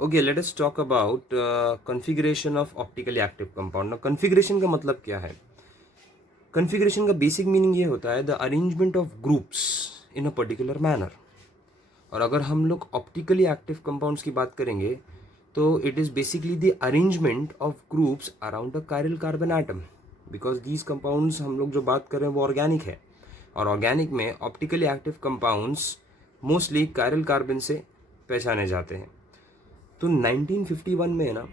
Okay, let us talk about configuration of optically active compound. ना configuration का मतलब क्या है? कॉन्फ़िगरेशन का बेसिक मीनिंग ये होता है the arrangement of groups in a particular manner. और अगर हम लोग ऑप्टिकली एक्टिव कंपाउंड्स की बात करेंगे तो it is basically the arrangement of groups around the chiral carbon atom. Because these compounds हम लोग जो बात कर रहे हैं वो ऑर्गेनिक है, और ऑर्गेनिक में optically active compounds mostly chiral carbon से पहचाने जाते हैं। तो 1951 में है ना,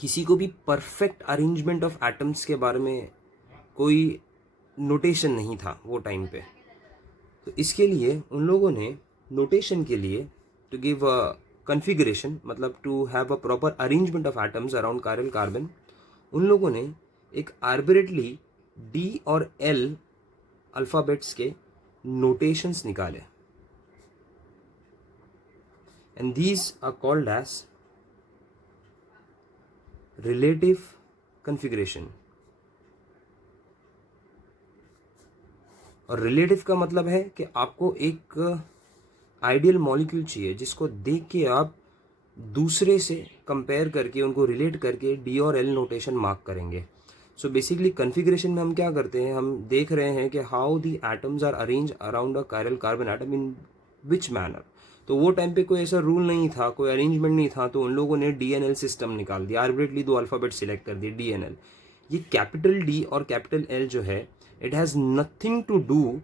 किसी को भी परफेक्ट अरेंजमेंट ऑफ एटम्स के बारे में कोई नोटेशन नहीं था वो टाइम पे। तो इसके लिए उन लोगों ने नोटेशन के लिए टू गिव अ कन्फिगरेशन, मतलब to have a proper arrangement of atoms around chiral carbon, उन लोगों ने एक आर्बिट्रेटली डी और एल अल्फ़ाबेट्स के नोटेशंस निकाले, and these are called as relative configuration. और रिलेटिव का मतलब है कि आपको एक आइडियल मॉलिक्यूल चाहिए जिसको देख के आप दूसरे से कंपेयर करके उनको रिलेट करके डी और एल नोटेशन मार्क करेंगे। सो बेसिकली कन्फिग्रेशन में हम क्या करते हैं, हम देख रहे हैं कि how the atoms are arrange around a chiral carbon atom in which manner. तो वो टाइम पे कोई ऐसा रूल नहीं था, कोई अरेंजमेंट नहीं था, तो उन लोगों ने डी एन एल सिस्टम निकाल दिया, आर्बिट्रेटली दो अल्फ़ाबेट सिलेक्ट कर दिए डी एन एल। ये कैपिटल डी और कैपिटल एल जो है, it has nothing to do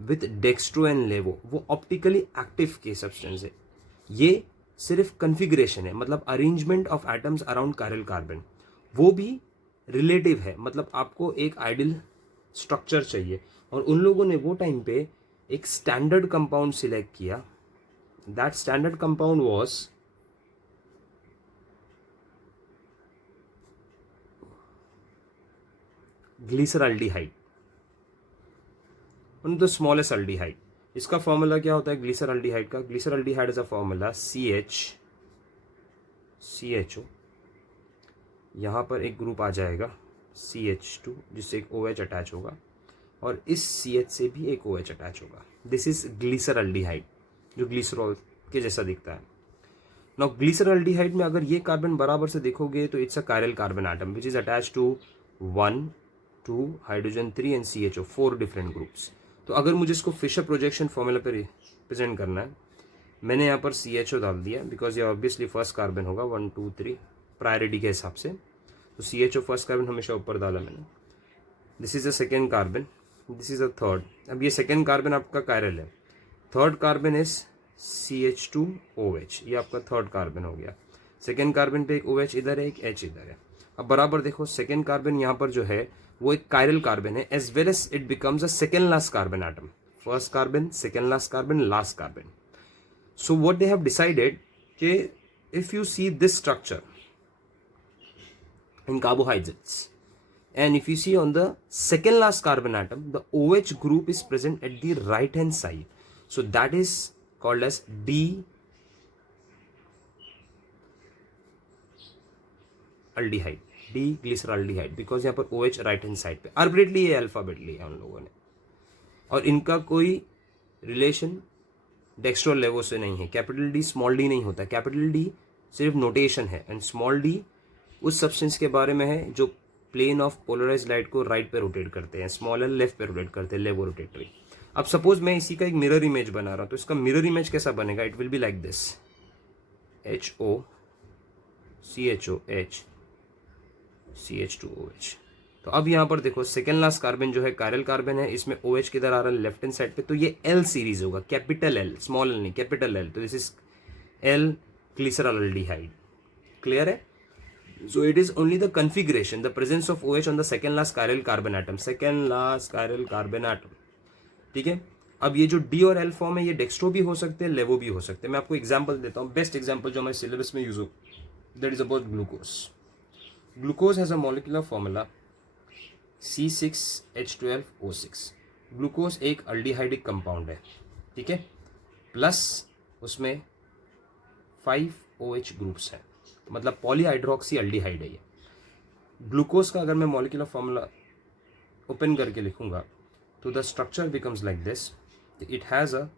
with dextro and levo, वो ऑप्टिकली एक्टिव के सब्सटेंस है। ये सिर्फ कन्फिग्रेशन है, मतलब arrangement of atoms around chiral carbon. वो भी रिलेटिव है, मतलब आपको एक आइडियल स्ट्रक्चर चाहिए। और उन लोगों ने वो टाइम पे एक स्टैंडर्ड कंपाउंड सिलेक्ट किया। That standard compound was glyceraldehyde, the smallest aldehyde. इसका फॉर्मूला क्या होता है ग्लिसरल्डिहाइड का? Glyceraldehyde is a formula CH, यहाँ पर एक ग्रुप आ जाएगा CH2 जिससे एक OH अटैच होगा, और इस CH से भी एक OH अटैच होगा। दिस इज ग्लिसरल्डिहाइड, जो ग्लिसरॉल के जैसा दिखता है। नाउ ग्लिसरल्डिहाइड में अगर ये कार्बन बराबर से देखोगे तो it's a chiral carbon atom which is attach to 1 2 hydrogen 3 and CHO, 4 different groups. तो अगर मुझे इसको फिशर प्रोजेक्शन फॉर्मूला पर रिप्रेजेंट करना है, मैंने यहाँ पर CHO डाल दिया बिकॉज ये ऑब्वियसली फर्स्ट कार्बन होगा 1 2 3 प्रायोरिटी के हिसाब से। तो CHO फर्स्ट कार्बन हमेशा ऊपर डाला मैंने। This is a second carbon, this is a third. अब ये सेकेंड कार्बन आपका कायरल है, थर्ड कार्बन इज CH2OH, ये आपका थर्ड कार्बन हो गया। सेकेंड कार्बन पे एक OH इधर है, एक H इधर है। अब बराबर देखो, सेकेंड कार्बन यहाँ पर जो है वो एक कायरल कार्बन है, as well as it becomes a second last carbon atom. First carbon, second last carbon, last carbon. So what they have decided कि if you see this structure in carbohydrates and if you see on the second last carbon atom, the OH group is present at the right hand side. So that is called as D aldehyde, D glyceraldehyde, because यहाँ पर OH right hand side पे आर्बिट्रेटली ये alphabet लिया उन लोगों ने, और इनका कोई रिलेशन डेक्स्ट्रो लेवो से नहीं है। कैपिटल डी स्मॉल डी नहीं होता, कैपिटल डी सिर्फ नोटेशन है, एंड स्मॉल डी उस सब्सटेंस के बारे में है जो प्लेन ऑफ पोलराइज लाइट को राइट पे रोटेट करते हैं, स्मॉल एल लेफ्ट पे रोटेट करते हैं, लेवो रोटेटरी। अब सपोज मैं इसी का एक मिरर इमेज बना रहा हूँ, तो इसका मिरर इमेज कैसा बनेगा? It will be like this, HO CHO H CH2OH। तो अब यहाँ पर देखो, सेकेंड लास्ट कार्बन जो है कायरल कार्बन है, इसमें OH किधर आ रहा है? लेफ्ट हैंड साइड पे। तो ये L सीरीज होगा, कैपिटल L, स्मॉल एल नहीं, कैपिटल L। तो this is L glyceraldehyde. Clear है? So it is only the configuration, the presence of OH on the second last chiral carbon atom, second last chiral carbon atom। ठीक है। अब ये जो D और L form है, ये डेक्स्ट्रो भी हो सकते हैं, लेवो भी हो सकते हैं। मैं आपको एग्जांपल देता हूँ, बेस्ट एग्जांपल जो हमारे सिलेबस में यूज हो, that is about glucose. Glucose has a molecular formula C6H12O6। Glucose एक अल्डिहाइडिक कंपाउंड है, ठीक है, प्लस उसमें 5 OH ग्रुप्स हैं, मतलब पॉलीहाइड्रोक्सी अल्डिहाइड है ये। ग्लूकोज का अगर मैं मॉलिक्यूलर फॉर्मूला ओपन करके लिखूंगा तो the structure becomes like this. It has a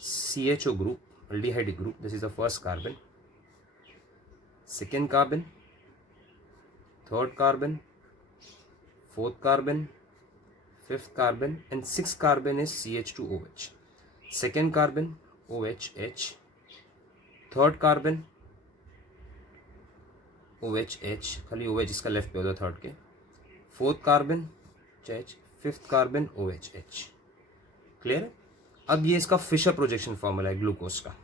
CHO group, aldehyde group, this is the first carbon, second carbon, third carbon, fourth carbon, fifth carbon, and sixth carbon is CH2OH. Second carbon OHH, third carbon OHH, खाली OH इसका left पे होता है third के, fourth carbon H, fifth carbon OHH. Clear है? अब ये इसका फिशर प्रोजेक्शन फॉर्मूला है ग्लूकोज का.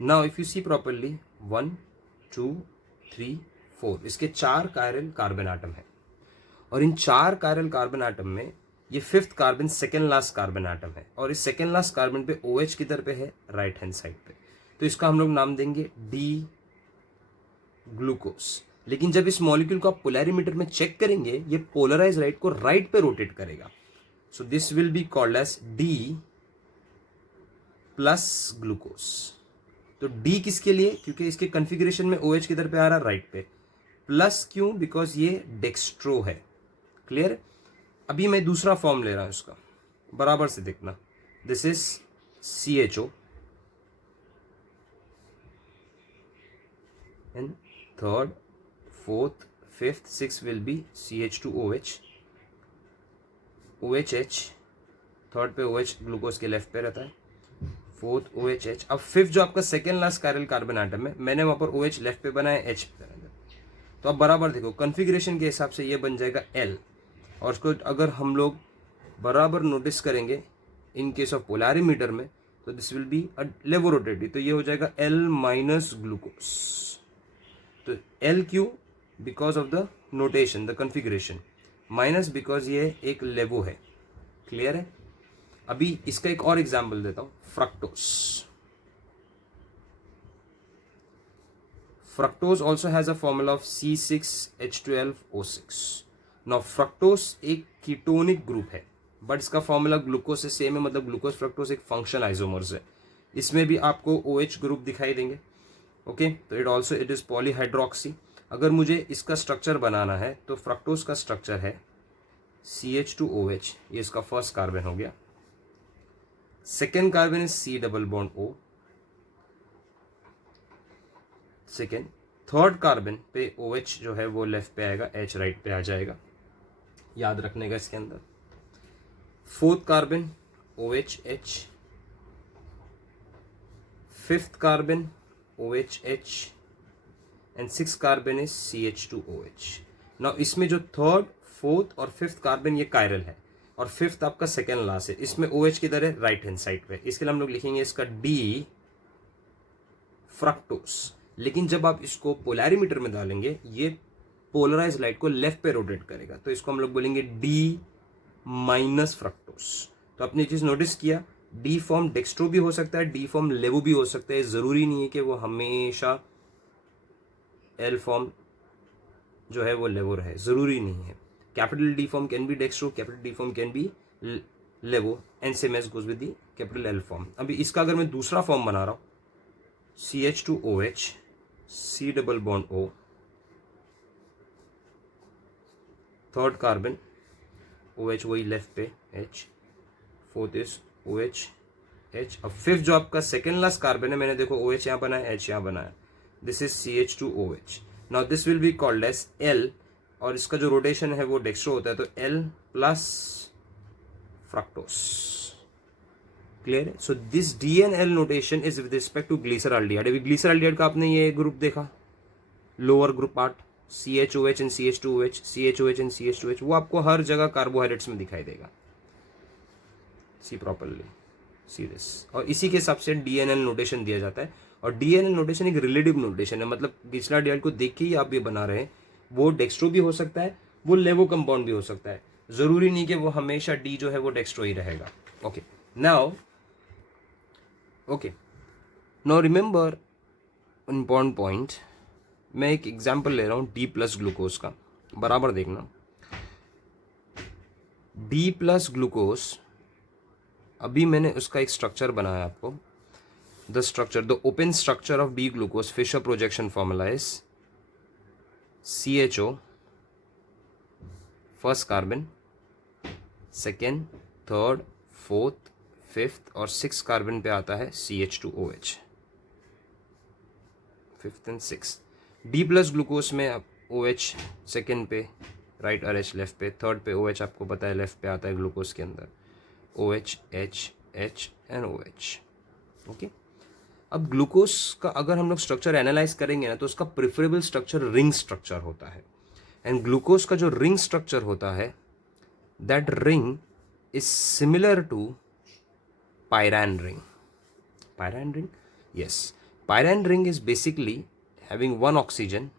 Now if you see properly 1 2 3 4 इसके 4 कायरल कार्बन आटम है और इन 4 कायरल कार्बन आटम में ये fifth carbon second last carbon atom है और इस सेकेंड लास्ट कार्बन पे OH किधर पे है? राइट हैंड साइड पे. तो इसका हम लोग नाम देंगे डी ग्लूकोज. लेकिन जब इस मॉलिक्यूल को आप पोलैरिमीटर में चेक करेंगे ये पोलराइज राइट को राइट पे रोटेट करेगा. So this will be called as D plus glucose. तो डी किसके लिए? क्योंकि इसके कॉन्फ़िगरेशन में OH किधर पे आ रहा है? राइट पे. प्लस क्यों? बिकॉज ये डेक्स्ट्रो है. क्लियर? अभी मैं दूसरा फॉर्म ले रहा हूं इसका, बराबर से देखना. This is CHO and third, fourth, fifth, six will be CH2OH, OHH, third पे OH ग्लूकोज के लेफ्ट पे रहता है, फोर्थ OHH. अब फिफ्थ जो आपका second last chiral carbon atom है मैंने वहां पर OH लेफ्ट पे बनाया, H पे बनाया. तो अब बराबर देखो कॉन्फ़िगरेशन के हिसाब से ये बन जाएगा L. और उसको अगर हम लोग बराबर नोटिस करेंगे इन केस ऑफ पोलैरिमीटर में तो दिस विल बी अ लेवोरोटेटिव. तो ये हो जाएगा L माइनस ग्लूकोज. तो L क्यों? Because of the notation, the configuration. Minus because ये एक लेवो है. क्लियर है? अभी इसका एक और एग्जाम्पल देता हूं. Fructose. Fructose also has a formula of C6H12O6. Now fructose एक कीटोनिक ग्रुप है बट इसका फॉर्मूला ग्लूकोज से सेम है. मतलब ग्लूकोज फ्रक्टोज एक फंक्शनल आइसोमर्स है. इसमें भी आपको OH ग्रुप दिखाई देंगे. ओके, तो इट इज पॉलीहाइड्रोक्सी. अगर मुझे इसका स्ट्रक्चर बनाना है तो फ्रक्टोज का स्ट्रक्चर है CH2OH. ये इसका फर्स्ट कार्बन हो गया. Second carbon is C double bond O. Second, third carbon पे OH जो है वो लेफ्ट पे आएगा, H राइट पे आ जाएगा. याद रखने का इसके अंदर. Fourth carbon OHH, fifth carbon OHH and six carbon is CH2OH. Now इसमें जो थर्ड, फोर्थ और फिफ्थ कार्बन ये कायरल है और फिफ्थ आपका सेकेंड लास्ट है. इसमें OH किधर है? राइट हैंड साइड पे. इसके लिए हम लोग लिखेंगे इसका डी फ्रक्टोज. लेकिन जब आप इसको पोलैरिमीटर में डालेंगे ये पोलराइज लाइट को लेफ्ट पे रोटेट करेगा. तो इसको हम लोग बोलेंगे डी माइनस फ्रक्टोज. तो आपने चीज नोटिस किया, डी फॉर्म डेक्स्ट्रो भी हो सकता है, डी फॉर्म लेवो भी हो सकता है. जरूरी नहीं है कि वो हमेशा एल फॉर्म जो है वो लेवो रहे, जरूरी नहीं है. Capital D form can be dextro, capital D form can be levo and same as goes with the capital L form. अभी इसका अगर मैं दूसरा फॉर्म बना रहा हूं CH2OH, C double bond O, third carbon OH वही लेफ्ट पे H, fourth is OH H. अब फिफ्थ जो आपका सेकेंड लास्ट कार्बन है मैंने देखो OH यहाँ बनाया, H यहाँ बनाया. This is CH2OH. Now this will be called as L और इसका जो रोटेशन है वो डेक्स्ट्रो होता है. तो L प्लस फ्रक्टोज. क्लियर है? So this DNL notation is with respect to glyceraldehyde. अभी ग्लिसरॉल्डिहाइड का आपने ये ग्रुप देखा, lower group part CHOH and CH2OH, CHOH and CH2OH, वो आपको हर जगह कार्बोहाइड्रेट्स में दिखाई देगा. See properly, see this. और इसी के हिसाब से DNL नोटेशन दिया जाता है. और DNL नोटेशन एक रिलेटिव नोटेशन है. मतलब ग्लिसरॉल्डिहाइड को देख के ही आप ये बना रहे हैं. वो डेक्स्ट्रो भी हो सकता है, वो लेवो कंपाउंड भी हो सकता है. जरूरी नहीं कि वो हमेशा डी जो है वो डेक्स्ट्रो ही रहेगा. Okay, now remember important point. मैं एक एग्जाम्पल ले रहा हूँ डी प्लस ग्लूकोज का, बराबर देखना. डी प्लस ग्लूकोज, अभी मैंने उसका एक स्ट्रक्चर बनाया आपको. The structure, the open structure of D glucose Fischer projection formula is CHO, first carbon, second, third, fourth, fifth और सिक्स कार्बन पे आता है CH2OH, fifth and six. D plus glucose में आप ओ एच सेकेंड पे, right, R H left पे, third पे O H आपको पता है लेफ्ट पे आता है ग्लूकोज के अंदर, O H H H and O H. Okay, अब ग्लूकोज का अगर हम लोग स्ट्रक्चर एनालाइज करेंगे ना तो उसका प्रिफरेबल स्ट्रक्चर रिंग स्ट्रक्चर होता है। एंड ग्लूकोज का जो रिंग स्ट्रक्चर होता है, that ring is similar to pyran ring. Pyran ring, yes, pyran ring is basically having one oxygen,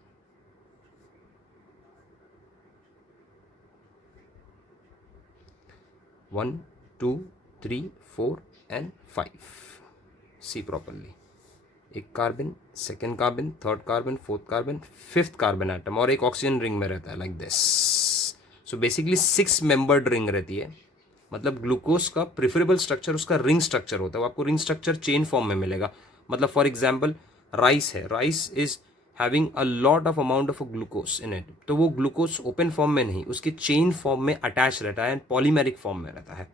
1 2 3 4 and 5, see properly, एक carbon, second carbon, third carbon, fourth carbon, fifth carbon atom, और एक oxygen ring में रहता है like this. So basically 6 membered ring रहती है। मतलब glucose का प्रिफरेबल स्ट्रक्चर उसका रिंग स्ट्रक्चर होता है। वो आपको रिंग स्ट्रक्चर चेन फॉर्म में मिलेगा। मतलब फॉर एग्जाम्पल राइस है, rice is having a lot of amount of glucose in it, तो वो ग्लूकोज ओपन फॉर्म में नहीं, उसके चेन फॉर्म में अटैच रहता है एंड पॉलीमेरिक फॉर्म में रहता है।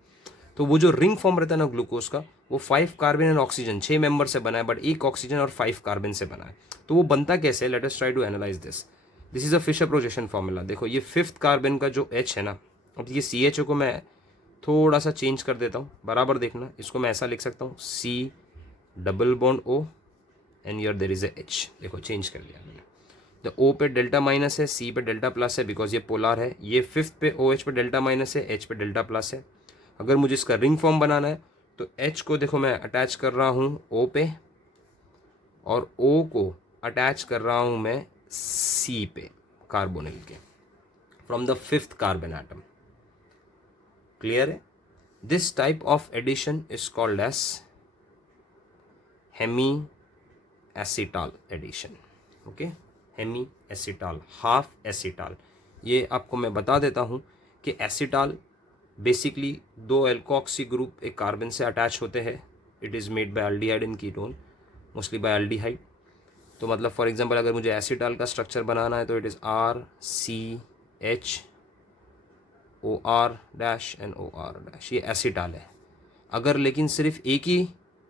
तो वो जो रिंग फॉर्म रहता है ना ग्लूकोज का, वो 5 कार्बन एंड ऑक्सीजन, 6 मेंबर से बना है, बट एक ऑक्सीजन और 5 कार्बन से बना है। तो वो बनता कैसे, let us try to analyze this. This is a Fischer projection formula. देखो ये फिफ्थ कार्बन का जो H है ना, अब ये CHO को मैं थोड़ा सा चेंज कर देता हूँ, बराबर देखना। इसको मैं ऐसा लिख सकता हूँ, C double bond O and here there is a H। देखो चेंज कर लिया मैंने। तो O पे डेल्टा माइनस है, C पे डेल्टा प्लस है, बिकॉज ये पोलर है। ये फिफ्थ पे OH पे डेल्टा माइनस है, H पे डेल्टा प्लस है। अगर मुझे इसका रिंग फॉर्म बनाना है तो H को देखो मैं अटैच कर रहा हूँ O पे, और O को अटैच कर रहा हूँ मैं C पे, कार्बोनिल के, from the fifth carbon atom. Clear है? This type of addition is called as hemiacetal addition. Okay, hemiacetal, half acetal. ये आपको मैं बता देता हूँ कि एसिटाल बेसिकली 2 एल्कोक्सी ग्रुप एक कार्बन से अटैच होते हैं। It is made by aldehyde in ketone, mostly by aldehyde. तो मतलब फॉर एग्जांपल अगर मुझे एसिटाल का स्ट्रक्चर बनाना है तो it is RCH OR dash and OR dash, ये एसिटाल है। अगर लेकिन सिर्फ एक ही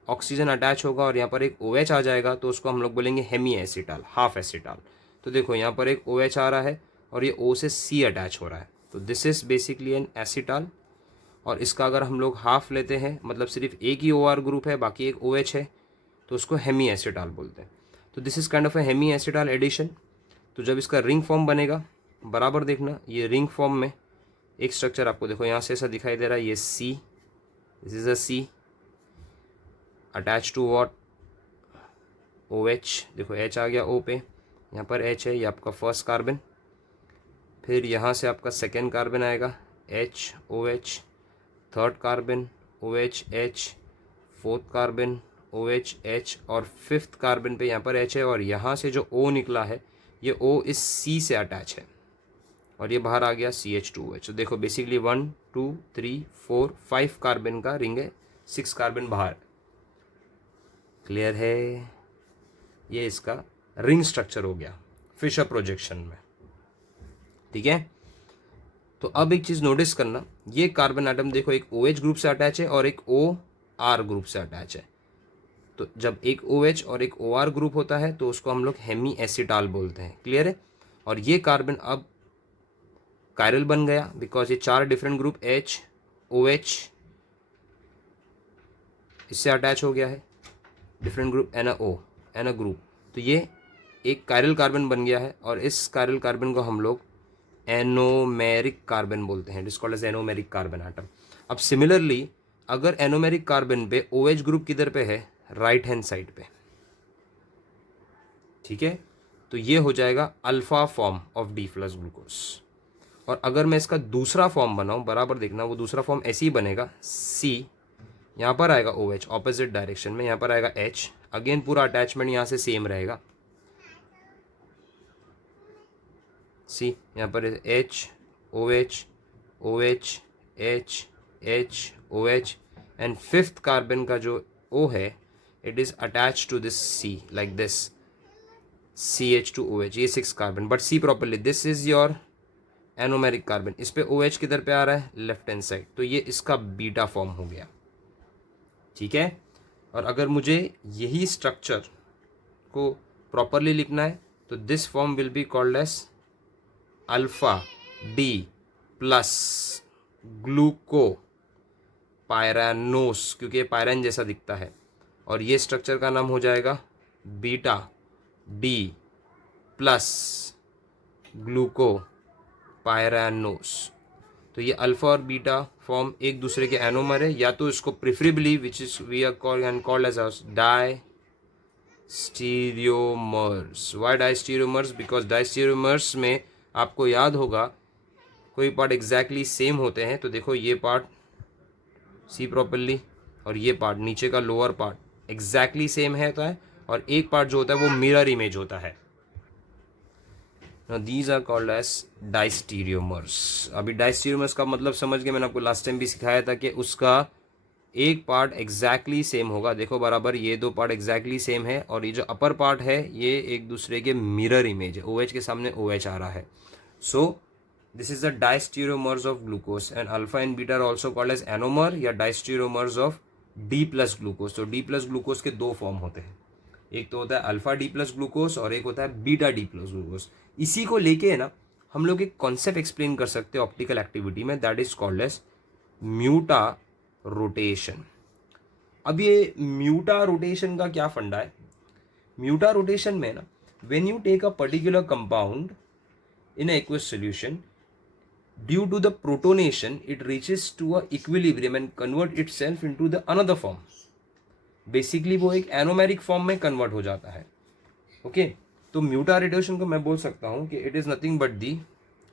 ऑक्सीजन अटैच होगा और यहाँ पर एक OH आ जाएगा तो उसको हम लोग बोलेंगे हेमी एसिटाल, हाफ एसिटाल। तो देखो यहाँ पर एक OH आ रहा है और ये O से C अटैच हो रहा है, तो this is basically an acetal. और इसका अगर हम लोग हाफ लेते हैं, मतलब सिर्फ एक ही OR ग्रुप है, बाकी एक OH है, तो उसको हेमी एसिटाल बोलते हैं। तो this is kind of a hemiacetal addition. तो जब इसका रिंग फॉर्म बनेगा, बराबर देखना, ये रिंग फॉर्म में एक स्ट्रक्चर आपको देखो यहाँ से ऐसा दिखाई दे रहा है, ये C, this is a C attach to what, OH। देखो H आ गया O पे, यहाँ पर H है, ये आपका फर्स्ट कार्बन। फिर यहाँ से आपका सेकेंड कार्बन आएगा, H OH, third carbon OH H, fourth carbon OH H, और फिफ्थ कार्बन पे यहाँ पर H है, और यहाँ से जो O निकला है ये O इस C से अटैच है, और ये बाहर आ गया CH2OH। तो देखो बेसिकली 1 2 3 4 5 कार्बन का रिंग है, 6 कार्बन बाहर। क्लियर है? ये इसका रिंग स्ट्रक्चर हो गया फिशर प्रोजेक्शन में। ठीक है, तो अब एक चीज़ नोटिस करना, ये कार्बन एटम देखो एक OH ग्रुप से अटैच है और एक OR ग्रुप से अटैच है। तो जब एक OH और एक OR ग्रुप होता है तो उसको हम लोग हेमी एसिटाल बोलते हैं। क्लियर है? और ये कार्बन अब कायरल बन गया, बिकॉज ये 4 डिफरेंट ग्रुप H OH इससे अटैच हो गया है, different group and a group. तो ये एक कायरल कार्बन बन गया है, और इस कायरल कार्बन को हम लोग एनोमेरिक कार्बन बोलते हैं। It is called as anomeric carbon atom. अब सिमिलरली अगर एनोमेरिक कार्बन पे OH ग्रुप किधर पे है, राइट हैंड साइड पे, ठीक है, तो ये हो जाएगा alpha form of D plus glucose. और अगर मैं इसका दूसरा फॉर्म बनाऊं, बराबर देखना, वो दूसरा फॉर्म ऐसे ही बनेगा, C, यहाँ पर आएगा OH ऑपोजिट डायरेक्शन में, यहाँ पर आएगा H, अगेन पूरा अटैचमेंट यहाँ से सेम रहेगा, C, यहाँ पर H OH OH H H OH, and fifth carbon का जो O है, it is attach to this C like this, CH2OH, ये 6 carbon. But see properly, this is your anomeric carbon. इस पे OH किधर पे आ रहा है, लेफ्ट हैंड साइड, तो ये इसका बीटा फॉर्म हो गया। ठीक है, और अगर मुझे यही स्ट्रक्चर को प्रॉपरली लिखना है तो this form will be called as alpha D plus glucopyranose, क्योंकि ये पायरन जैसा दिखता है, और ये स्ट्रक्चर का नाम हो जाएगा बीटा डी प्लस ग्लूको पायरानोस। तो ये अल्फा और बीटा फॉर्म एक दूसरे के एनोमर है, या तो इसको preferably which is we are called as diastereomers. Why diastereomers? Because diastereomers में आपको याद होगा कोई पार्ट एग्जैक्टली सेम होते हैं। तो देखो ये पार्ट सी प्रॉपरली और ये पार्ट नीचे का लोअर पार्ट एग्जैक्टली सेम है होता है, और एक पार्ट जो होता है वो मिरर इमेज होता है। Now these are called as डाइस्टीरियोमर्स। अभी डाइस्टीरियोमर्स का मतलब समझ गए, मैंने आपको लास्ट टाइम भी सिखाया था कि उसका एक पार्ट एग्जैक्टली सेम होगा। देखो बराबर ये दो पार्ट एग्जैक्टली सेम है, और ये जो अपर पार्ट है ये एक दूसरे के मिरर इमेज है। OH के सामने OH आ रहा है। So this is the diastereomers of glucose, and alpha and beta are also called as anomer या diastereomers of D plus glucose. तो डी प्लस ग्लूकोज के दो फॉर्म होते हैं, एक तो होता है अल्फा डी प्लस ग्लूकोज और एक होता है बीटा डी प्लस ग्लूकोज। इसी को लेके है ना हम लोग एक कॉन्सेप्ट एक्सप्लेन कर सकते हैं ऑप्टिकल एक्टिविटी में, that is called as mutarotation. अब ये म्यूटा रोटेशन का क्या फंडा है? म्यूटा रोटेशन में ना when you take a particular compound in aqueous solution, due to the protonation it reaches to a equilibrium and convert itself into the another form. Basically वो एक एनोमेरिक फॉर्म में कन्वर्ट हो जाता है। ओके तो म्यूटा rotation को मैं बोल सकता हूं कि it is nothing but the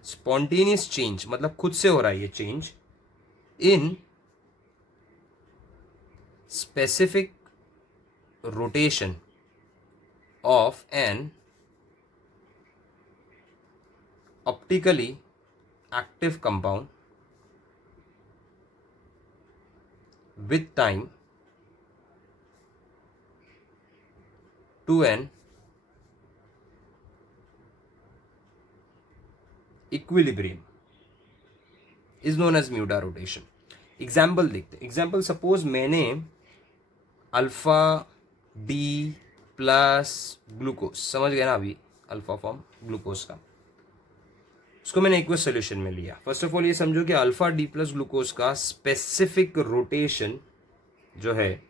spontaneous change, मतलब खुद से हो रहा है ये change in specific rotation of an optically active compound with time to an equilibrium is known as mutarotation. Example देखते हैं। एग्जाम्पल सपोज मैंने अल्फा डी प्लस ग्लूकोज, समझ गए ना अभी अल्फा फॉर्म ग्लूकोज का, उसको मैंने एक्वस सोल्यूशन में लिया। फर्स्ट ऑफ ऑल ये समझो कि अल्फा डी प्लस ग्लूकोज का स्पेसिफिक रोटेशन जो है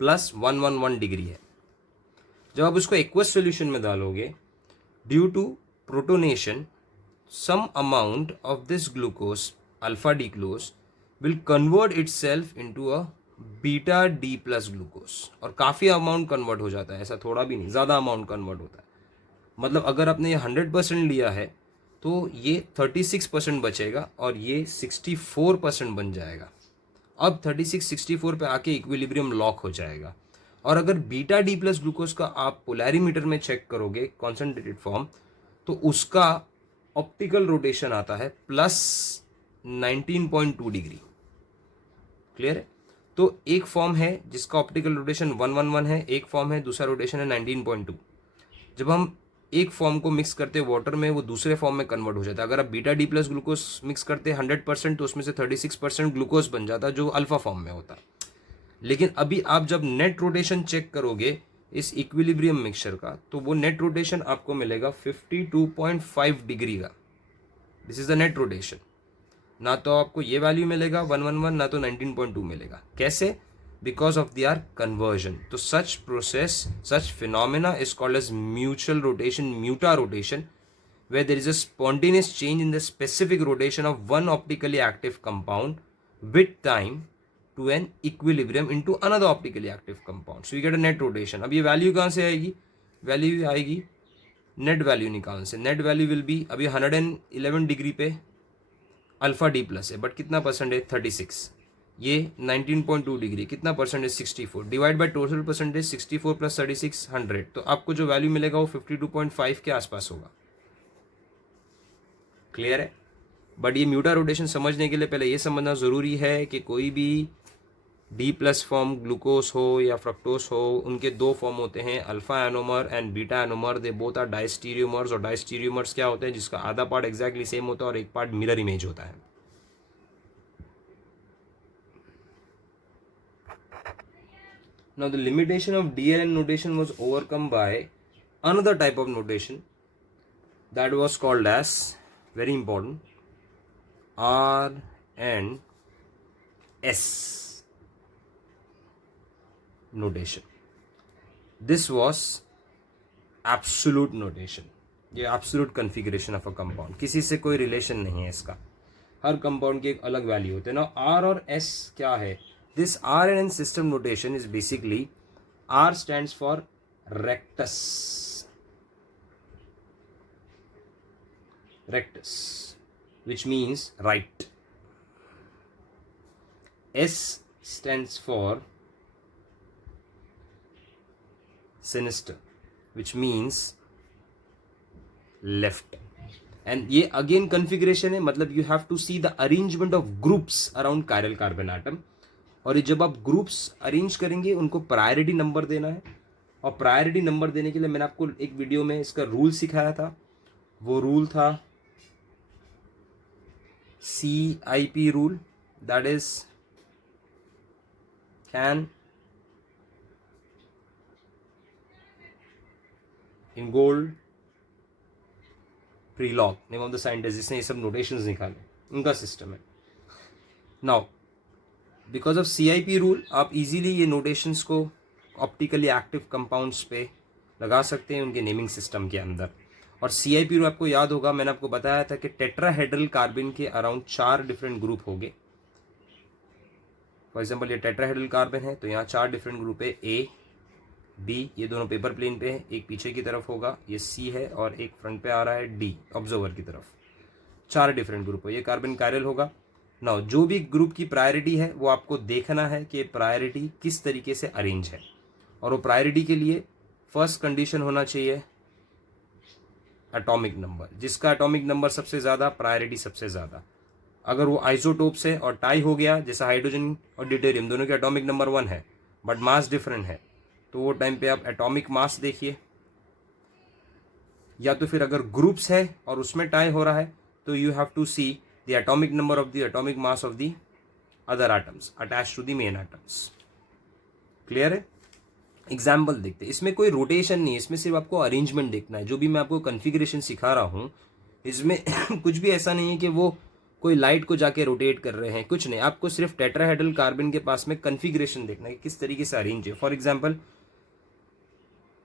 +111 डिग्री है। जब आप उसको एक्वस सॉल्यूशन में डालोगे, due to protonation some amount of this glucose alpha D glucose will convert itself into a beta D plus glucose, और काफ़ी अमाउंट कन्वर्ट हो जाता है, ऐसा थोड़ा भी नहीं, ज़्यादा अमाउंट कन्वर्ट होता है। मतलब अगर आपने ये 100% लिया है तो ये 36% बचेगा और ये 64% बन जाएगा। अब 36-64 पे आके इक्विलिब्रियम लॉक हो जाएगा। और अगर बीटा डी प्लस ग्लूकोज का आप पोलैरीमीटर में चेक करोगे कॉन्सेंट्रेटेड फॉर्म, तो उसका ऑप्टिकल रोटेशन आता है +19.2 डिग्री। क्लियर है? तो एक फॉर्म है जिसका ऑप्टिकल रोटेशन 111 है, एक फॉर्म है दूसरा रोटेशन है 19.2। जब हम एक फॉर्म को मिक्स करते हैं वाटर में, वो दूसरे फॉर्म में कन्वर्ट हो जाता है। अगर आप beta D plus glucose mix करते हैं 100%, तो उसमें से 36% ग्लूकोज बन जाता है जो अल्फा फॉर्म में होता है। लेकिन अभी आप जब नेट रोटेशन चेक करोगे इस इक्विलिब्रियम मिक्सचर का, तो वो नेट रोटेशन आपको मिलेगा 52.5 डिग्री का। This is the net rotation. ना तो आपको ये वैल्यू मिलेगा 111, ना तो 19.2 मिलेगा। कैसे? because of their conversion. तो such process, such phenomena is called as mutual rotation, muta rotation, where there is a spontaneous change in the specific rotation of one optically active compound with time to an equilibrium into another optically active compound. So you get a net rotation. अब ये value कहाँ से आएगी? Value आएगी net value निकालने से। Net value will be, अभी 111 degree पे अल्फा डी प्लस है, बट कितना परसेंट है? 36। ये 19.2 डिग्री, कितना percentage? 64। Divide by total percentage 64 + 36 100। तो आपको जो वैल्यू मिलेगा वो 52.5 के आसपास होगा। क्लियर है? बट ये म्यूटा रोटेशन समझने के लिए पहले ये समझना ज़रूरी है कि कोई भी डी प्लस फॉर्म ग्लूकोज हो या फ्रक्टोज हो, उनके दो फॉर्म होते हैं, alpha anomer and beta anomer. They both are diastereomers. और डाइस्टीरियोमर्स क्या होते हैं? जिसका आधा पार्ट एग्जैक्टली सेम होता है और एक पार्ट मिरर इमेज होता है। Now the limitation of DLN notation was overcome by another type of notation that was called as, very important, R and S notation. This was absolute notation. ये absolute configuration of a compound, किसी से कोई relation नहीं है इसका, हर compound की एक अलग value होते हैं ना. R और S क्या है? This R and N system notation is basically, R stands for rectus, which means right. S stands for sinister, which means left. And ये again configuration है, मतलब you have to see the arrangement of groups around chiral carbon atom. और ये जब आप groups arrange करेंगे उनको priority number देना है. और प्रायोरिटी नंबर देने के लिए मैंने आपको एक वीडियो में इसका रूल सिखाया था. वो रूल था CIP rule, that is Cahn Ingold Prelog, name of the scientist जिसने ये सब नोटेशंस निकाले, उनका सिस्टम है. Now because of CIP rule आप इजीली ये नोटेशंस को ऑप्टिकली एक्टिव कंपाउंड्स पे लगा सकते हैं उनके नेमिंग सिस्टम के अंदर. और CIP रूल आपको याद होगा, मैंने आपको बताया था कि टेट्राहेड्रल कार्बन के अराउंड 4 डिफरेंट ग्रुप हो गए. फॉर एग्जाम्पल ये टेट्राहेड्रल कार्बन है तो यहाँ 4 डिफरेंट ग्रुप है. A, B, ये दोनों पेपर प्लेन पे है, एक पीछे की तरफ होगा, ये C है, और एक फ्रंट पे आ रहा है D ऑब्जर्वर की तरफ. 4 डिफरेंट ग्रुप है, ये कार्बन कायरल होगा. नाउ जो भी ग्रुप की प्रायोरिटी है वो आपको देखना है कि प्रायोरिटी किस तरीके से अरेंज है. और वो प्रायोरिटी के लिए फर्स्ट कंडीशन होना चाहिए एटॉमिक नंबर. जिसका एटॉमिक नंबर सबसे ज़्यादा, प्रायोरिटी सबसे ज़्यादा. अगर वो आइसोटोप्स है और टाई हो गया, जैसे हाइड्रोजन और ड्यूटेरियम दोनों के एटॉमिक नंबर 1 है बट मास डिफरेंट है, तो वो टाइम पे आप एटॉमिक मास देखिए. या तो फिर अगर ग्रुप्स है और उसमें टाई हो रहा है तो you have to see the atomic number of the atomic mass of the other atoms attach to the main atoms. Clear है? एग्जाम्पल देखते हैं. इसमें कोई रोटेशन नहीं है, इसमें सिर्फ आपको अरेंजमेंट देखना है. जो भी मैं आपको कन्फिग्रेशन सिखा रहा हूँ इसमें कुछ भी ऐसा नहीं है कि वो कोई लाइट को जाके रोटेट कर रहे हैं, कुछ नहीं. आपको सिर्फ टेट्राहेड्रल कार्बन के पास में कन्फिग्रेशन देखना है किस तरीके से अरेंज है. फॉर एग्जाम्पल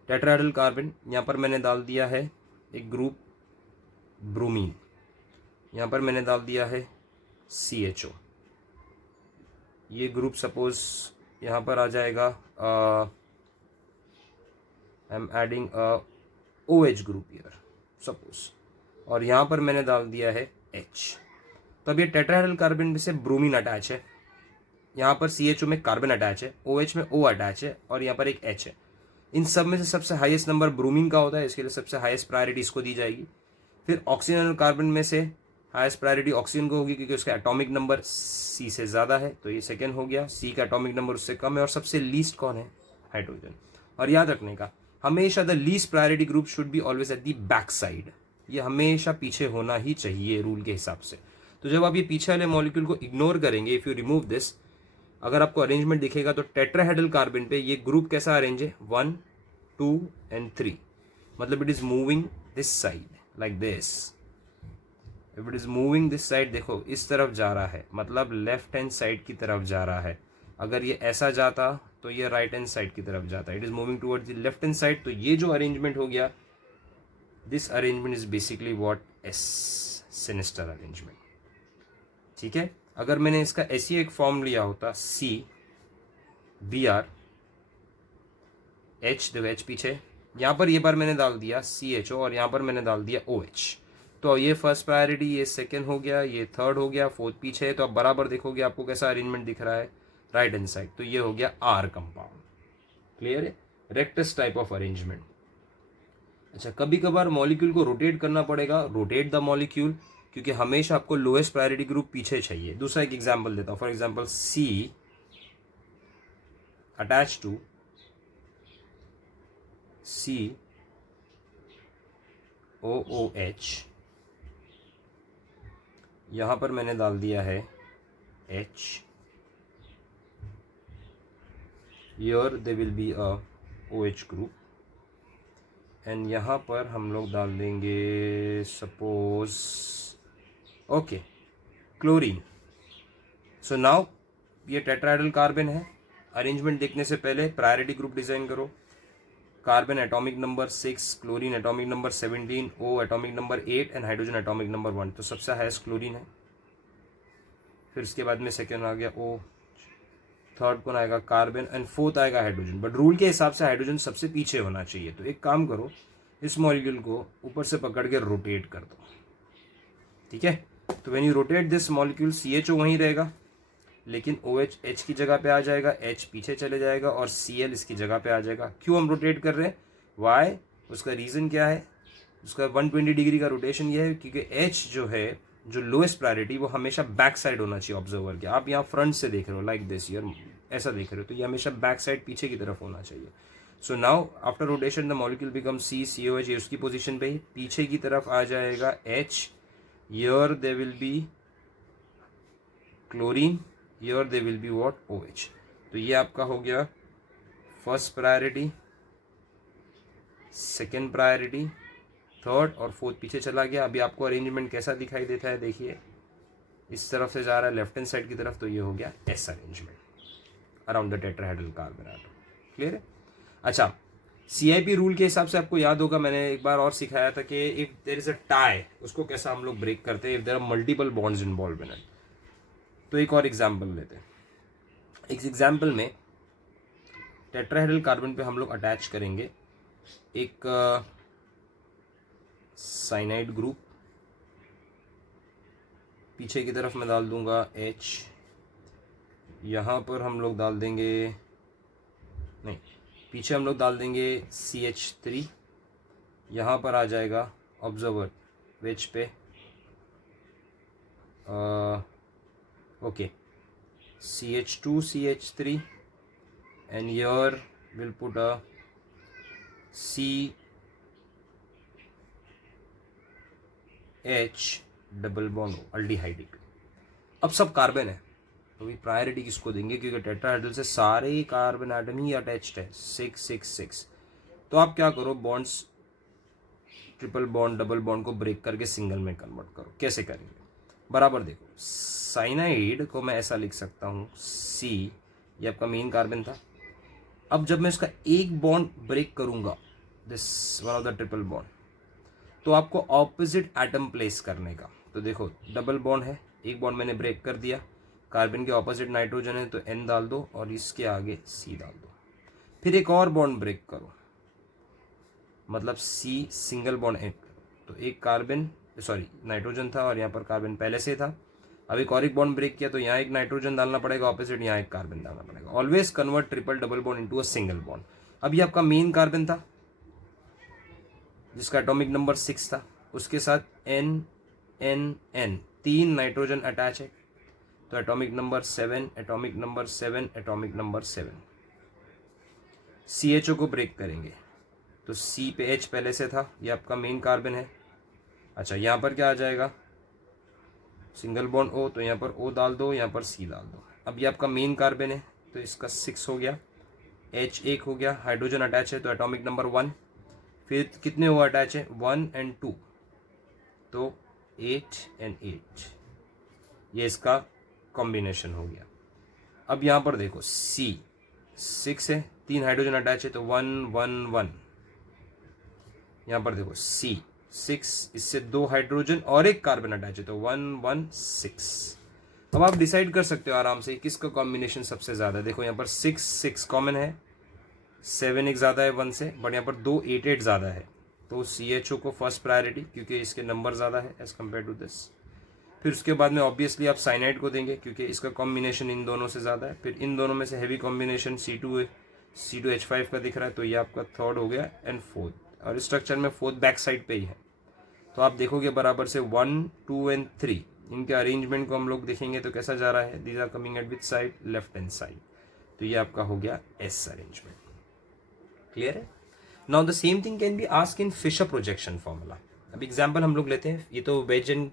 टेट्राहेड्रल कार्बन, यहाँ पर मैंने डाल दिया है एक ग्रुप ब्रोमीन, यहाँ पर मैंने डाल दिया है CHO. ये ग्रुप सपोज यहाँ पर आ जाएगा, I am adding OH group here suppose, और यहाँ पर मैंने डाल दिया है H. तो अब ये टेट्राहेड्रल कार्बन में से ब्रोमीन अटैच है, यहाँ पर CHO में कार्बन अटैच है, OH में O अटैच है, और यहाँ पर एक H है. इन सब में से सबसे हाईएस्ट नंबर ब्रोमीन का होता है, इसके लिए सबसे हाईएस्ट प्रायोरिटी इसको दी जाएगी. फिर ऑक्सीजन और कार्बन में से हाईएस्ट प्रायोरिटी ऑक्सीजन को होगी क्योंकि उसका एटॉमिक नंबर C से ज़्यादा है, तो ये सेकेंड हो गया. C का एटॉमिक नंबर उससे कम है. और सबसे लीस्ट कौन है? हाइड्रोजन. और याद रखने का, हमेशा the least priority group should be always at the back side. ये हमेशा पीछे होना ही चाहिए रूल के हिसाब से. तो जब आप ये पीछे वाले मॉलिक्यूल को इग्नोर करेंगे, इफ़ यू रिमूव दिस, अगर आपको अरेंजमेंट दिखेगा तो टेट्राहेड्रल कार्बन पे ये ग्रुप कैसा अरेंज है? 1, 2 and 3. मतलब it is moving this side like this. If it is moving this side, देखो इस तरफ जा रहा है, मतलब लेफ्ट हैंड साइड की तरफ जा रहा है. अगर ये ऐसा जाता तो ये राइट हैंड साइड की तरफ जाता. It is moving towards the left hand side. तो ये जो अरेंजमेंट हो गया, this arrangement is basically what? S sinister arrangement. ठीक है? अगर मैंने इसका ऐसी एक फॉर्म लिया होता, C Br H, देखो H पीछे, यहाँ पर ये बार मैंने डाल दिया CHO और यहाँ पर मैंने डाल दिया OH. तो ये फर्स्ट प्रायोरिटी, ये सेकंड हो गया, ये थर्ड हो गया, फोर्थ पीछे है. तो आप बराबर देखोगे आपको कैसा अरेंजमेंट दिख रहा है? Right hand side. तो ये हो गया R कंपाउंड. क्लियर है? Rectus type of arrangement. अच्छा, कभी कभार मॉलिक्यूल को रोटेट करना पड़ेगा. रोटेट द मॉलिक्यूल, क्योंकि हमेशा आपको लोएस्ट प्रायोरिटी ग्रुप पीछे चाहिए. दूसरा एक एग्जाम्पल देता हूँ. For example C attach to COOH, यहाँ पर मैंने डाल दिया है H, here they will be a OH group, and यहाँ पर हम लोग डाल देंगे suppose okay chlorine. So now ये टेट्राहेड्रल कार्बन है. अरेंजमेंट देखने से पहले प्रायोरिटी ग्रुप डिजाइन करो. Carbon atomic number 6, chlorine atomic number 17, O atomic number 8 and hydrogen atomic number 1. तो सबसे हाईएस्ट क्लोरीन है. फिर उसके बाद में सेकेंड आ गया O, थर्ड कौन आएगा कार्बन, एंड फोर्थ आएगा हाइड्रोजन. बट रूल के हिसाब से हाइड्रोजन सबसे पीछे होना चाहिए. तो एक काम करो, इस मॉलिक्यूल को ऊपर से पकड़ के रोटेट कर दो. ठीक है. तो when you rotate this molecule CHO वहीं रहेगा, लेकिन OH H की जगह पे आ जाएगा, H पीछे चले जाएगा और Cl इसकी जगह पे आ जाएगा. क्यों हम रोटेट कर रहे हैं, वाई, उसका रीज़न क्या है. उसका 120 डिग्री का रोटेशन ये है क्योंकि H जो है, जो लोएस्ट प्रायोरिटी, वो हमेशा बैक साइड होना चाहिए ऑब्जर्वर के. आप यहाँ फ्रंट से देख रहे हो लाइक दिस, यार ऐसा देख रहे हो, तो ये हमेशा बैक साइड पीछे की तरफ होना चाहिए. So now after rotation the molecule become COH, ये उसकी पोजिशन पे ही. पीछे की तरफ आ जाएगा H, here they will B chlorine, here they will be what, OH. तो ये आपका हो गया first priority, second priority, third और फोर्थ पीछे चला गया. अभी आपको अरेंजमेंट कैसा दिखाई देता है, देखिए इस तरफ से जा रहा है लेफ्ट हैंड साइड की तरफ, तो ये हो गया S arrangement around the tetrahedral carbon atom. Clear है. अच्छा, CIP रूल के हिसाब से आपको याद होगा, मैंने एक बार और सिखाया था कि if there is a tie, उसको कैसा हम लोग ब्रेक करते हैं, if there are multiple bonds involve in it. तो एक और एग्जाम्पल लेते हैं. इस एग्जाम्पल में टेट्राहेड्रल कार्बन पे हम लोग अटैच करेंगे एक साइनाइड ग्रुप. पीछे की तरफ मैं डाल दूंगा H, यहाँ पर हम लोग डाल देंगे, नहीं पीछे हम लोग डाल देंगे CH3. यहाँ पर आ जाएगा ऑब्जर्वर वेज पे okay, CH2 CH3, and here we'll put a CH double bond aldehydic. अब सब कार्बन है, तो भी प्रायोरिटी किसको देंगे, क्योंकि टेट्राहेड्रल से सारे ही कार्बन एटम ही अटैच्ड है, 6 6 6. तो आप क्या करो, bonds triple bond double bond को ब्रेक करके सिंगल में कन्वर्ट करो. कैसे करेंगे, बराबर देखो. साइनाइड को मैं ऐसा लिख सकता हूँ C, ये आपका मेन कार्बन था. अब जब मैं इसका एक बॉन्ड ब्रेक करूंगा, this one of the triple bond, तो आपको ऑपोजिट एटम प्लेस करने का. तो देखो डबल बॉन्ड है, एक बॉन्ड मैंने ब्रेक कर दिया, कार्बन के ऑपोजिट नाइट्रोजन है तो N डाल दो और इसके आगे C डाल दो. फिर एक और बॉन्ड ब्रेक करो, मतलब C सिंगल बॉन्ड ऐड करो. तो एक कार्बन सॉरी नाइट्रोजन था और यहाँ पर कार्बन पहले से था. अब एक और एक बॉन्ड ब्रेक किया तो यहाँ एक नाइट्रोजन डालना पड़ेगा ऑपोजिट, यहाँ एक कार्बन डालना पड़ेगा. Always convert triple double bond into a single bond. अब ये आपका मेन कार्बन था जिसका एटॉमिक नंबर 6 था, उसके साथ N N N 3 nitrogen attach है, तो atomic number 7 atomic number 7 atomic number 7. CHO को ब्रेक करेंगे तो C पे H पहले से था, ये आपका मेन कार्बन है. अच्छा, यहाँ पर क्या आ जाएगा, सिंगल बॉन्ड O, तो यहाँ पर O डाल दो, यहाँ पर C डाल दो. अब ये आपका मेन कार्बन है तो इसका 6 हो गया, H 1 हो गया, हाइड्रोजन अटैच है तो एटॉमिक नंबर 1. फिर कितने O अटैच है, 1 and 2, तो 8 and 8, ये इसका कॉम्बिनेशन हो गया. अब यहाँ पर देखो C 6 है, 3 हाइड्रोजन अटैच है तो 1 1 1. यहाँ पर देखो C 6, इससे 2 हाइड्रोजन और एक कार्बन अटैच है तो 1 1 6. अब आप डिसाइड कर सकते हो आराम से किसका कॉम्बिनेशन सबसे ज़्यादा है. देखो यहाँ पर 6 6 कॉमन है, 7 एक ज़्यादा है 1 से, बट यहाँ पर 2 8 8 ज़्यादा है, तो CHO को फर्स्ट प्रायोरिटी क्योंकि इसके नंबर ज़्यादा है एज़ कम्पेयर टू दिस. फिर उसके बाद में ऑब्वियसली आप साइनाइड को देंगे क्योंकि इसका कॉम्बिनेशन इन दोनों से ज़्यादा है. फिर इन दोनों में से हैवी कॉम्बिनेशन C2H5 का दिख रहा है तो ये आपका थर्ड हो गया एंड फोर्थ, और स्ट्रक्चर में फोर्थ बैक साइड पे ही है. तो आप देखोगे बराबर से 1 2 एंड 3 इनके अरेंजमेंट को हम लोग देखेंगे तो कैसा जा रहा है, these are coming at which side, left hand side. तो ये आपका हो गया S अरेंजमेंट. क्लियर है. Now the same thing can be ask in Fisher projection formula. अब एग्जाम्पल हम लोग लेते हैं, ये तो वेज एंड